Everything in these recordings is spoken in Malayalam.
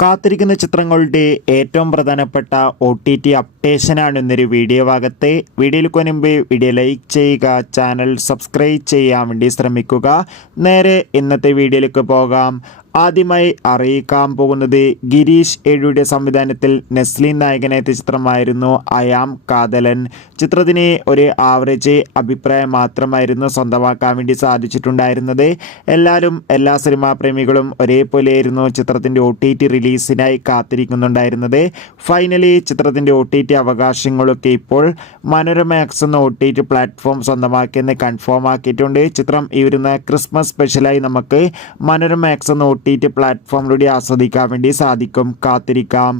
കാത്തിരിക്കുന്ന ചിത്രങ്ങളുടെ ഏറ്റവും പ്രധാനപ്പെട്ട OTT അപ്ഡേഷനാണ് ഇന്നൊരു വീഡിയോ ഭാഗത്തെ. വീഡിയോയിലേക്ക് മുൻപ് വീഡിയോ ലൈക്ക് ചെയ്യുക, ചാനൽ സബ്സ്ക്രൈബ് ചെയ്യാൻ വേണ്ടി ശ്രമിക്കുക. നേരെ ഇന്നത്തെ വീഡിയോയിലേക്ക് പോകാം. ആദ്യമായി അറിയിക്കാൻ പോകുന്നത് ഗിരീഷ് ഏഴിയുടെ സംവിധാനത്തിൽ നെസ്ലിൻ നായകനെത്തിയ ചിത്രമായിരുന്നു അയാം കാതലൻ. ചിത്രത്തിന് ഒരു ആവറേജ് അഭിപ്രായം മാത്രമായിരുന്നു സ്വന്തമാക്കാൻ വേണ്ടി സാധിച്ചിട്ടുണ്ടായിരുന്നത്. എല്ലാ സിനിമാ പ്രേമികളും ഒരേപോലെയായിരുന്നു ചിത്രത്തിൻ്റെ OTT റിലീസിനായി കാത്തിരിക്കുന്നുണ്ടായിരുന്നത്. ഫൈനലി ചിത്രത്തിൻ്റെ OTT അവകാശങ്ങളൊക്കെ ഇപ്പോൾ മനോരമാക്സ് എന്ന OTT പ്ലാറ്റ്ഫോം സ്വന്തമാക്കിയെന്ന് കൺഫേം ആക്കിയിട്ടുണ്ട്. ചിത്രം ഈ വരുന്ന ക്രിസ്മസ് സ്പെഷ്യലായി നമുക്ക് മനോരമാക്സ് എന്ന OTT പ്ലാറ്റ്ഫോമിലൂടെ ആസ്വദിക്കാൻ വേണ്ടി സാധിക്കും. കാത്തിരിക്കാം.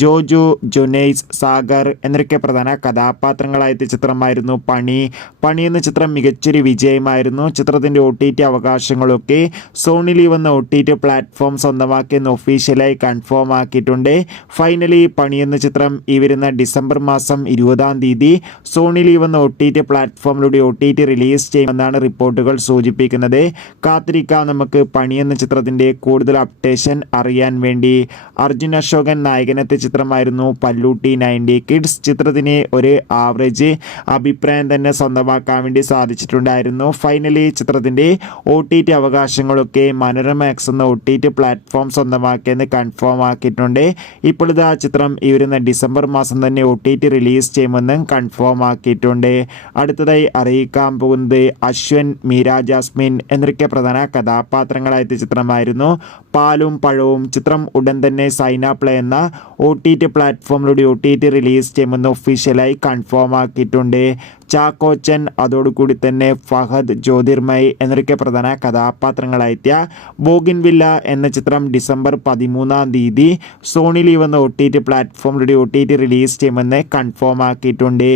ജോജു, ജുനൈസ്, സാഗർ എന്നൊക്കെ പ്രധാന കഥാപാത്രങ്ങളായ ചിത്രമായിരുന്നു പണി എന്ന ചിത്രം മികച്ചൊരു വിജയമായിരുന്നു. ചിത്രത്തിൻ്റെ OTT അവകാശങ്ങളൊക്കെ സോണി ലീവ് എന്ന OTT പ്ലാറ്റ്ഫോം സ്വന്തമാക്കിയെന്ന് ഒഫീഷ്യലായി കൺഫേം ആക്കിയിട്ടുണ്ട്. ഫൈനലി പണി എന്ന ചിത്രം ഈ വരുന്ന ഡിസംബർ മാസം 20-ാം തീയതി സോണി ലീവ് എന്ന OTT പ്ലാറ്റ്ഫോമിലൂടെ OTT റിലീസ് ചെയ്യുമെന്നാണ് റിപ്പോർട്ടുകൾ സൂചിപ്പിക്കുന്നത്. കാത്തിരിക്കാം നമുക്ക് പണി എന്ന ചിത്രത്തിൻ്റെ കൂടുതൽ അപ്ഡേഷൻ അറിയാൻ വേണ്ടി. അർജുൻ അശോകൻ നായകനെത്തിയ ചിത്രമായിരുന്നു പല്ലൂട്ടി 90 കിഡ്സ്. ചിത്രത്തിന് ഒരു ആവറേജ് അഭിപ്രായം തന്നെ സ്വന്തമാക്കാൻ വേണ്ടി സാധിച്ചിട്ടുണ്ടായിരുന്നു. ഫൈനലി ചിത്രത്തിൻ്റെ OTT അവകാശങ്ങളൊക്കെ മനോരമാക്സ് എന്ന OTT പ്ലാറ്റ്ഫോം സ്വന്തമാക്കിയെന്ന് കൺഫേം ആക്കിയിട്ടുണ്ട്. ഇപ്പോൾ ഇതാ ചിത്രം ഈ വരുന്ന ഡിസംബർ മാസം തന്നെ OTT റിലീസ് ചെയ്യുമെന്നും കൺഫേം ആക്കിയിട്ടുണ്ട്. അടുത്തതായി അറിയിക്കാൻ പോകുന്നത് അശ്വൻ, മീര ജാസ്മിൻ എന്നൊക്കെ പ്രധാന കഥാപാത്രങ്ങളായ ചിത്രമായിരുന്നു പാലും പഴവും. ചിത്രം ഉടൻ തന്നെ സൈന പ്ലേ എന്ന OTT പ്ലാറ്റ്ഫോമിലൂടെ OTT റിലീസ് ചെയ്യുമെന്ന് ഒഫീഷ്യലായി കൺഫേം ആക്കിയിട്ടുണ്ട്. ചാക്കോച്ചൻ, അതോടുകൂടി തന്നെ ഫഹദ്, ജ്യോതിർമയ് എന്നൊക്കെ പ്രധാന കഥാപാത്രങ്ങളായ ബോഗിൻവില്ല എന്ന ചിത്രം ഡിസംബർ 13-ാം തീയതി സോണി ലീവ് എന്ന OTT പ്ലാറ്റ്ഫോമിലൂടെ OTT റിലീസ് ചെയ്യുമെന്ന് കൺഫേം ആക്കിയിട്ടുണ്ട്.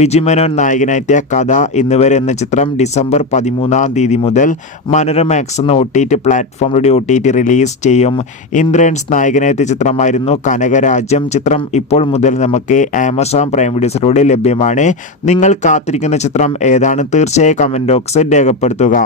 ബിജിമേനോൻ നായകനായ കഥ എന്നിവർ എന്ന ചിത്രം ഡിസംബർ 13-ാം തീയതി മുതൽ മനോരമാക്സ് എന്ന OTT പ്ലാറ്റ്ഫോമിലൂടെ OTT റിലീസ് ചെയ്യും. ഇന്ദ്രൻസ് നായകനായ ചിത്രമായിരുന്നു കനകരാജ്യം. ചിത്രം ഇപ്പോൾ മുതൽ നമുക്ക് ആമസോൺ പ്രൈം വീഡിയോസിലൂടെ ലഭ്യമാണ്. നിങ്ങൾ കാത്തിരിക്കുന്ന ചിത്രം ഏതാണ്? തീർച്ചയായും കമൻറ്റ് ബോക്സിൽ രേഖപ്പെടുത്തുക.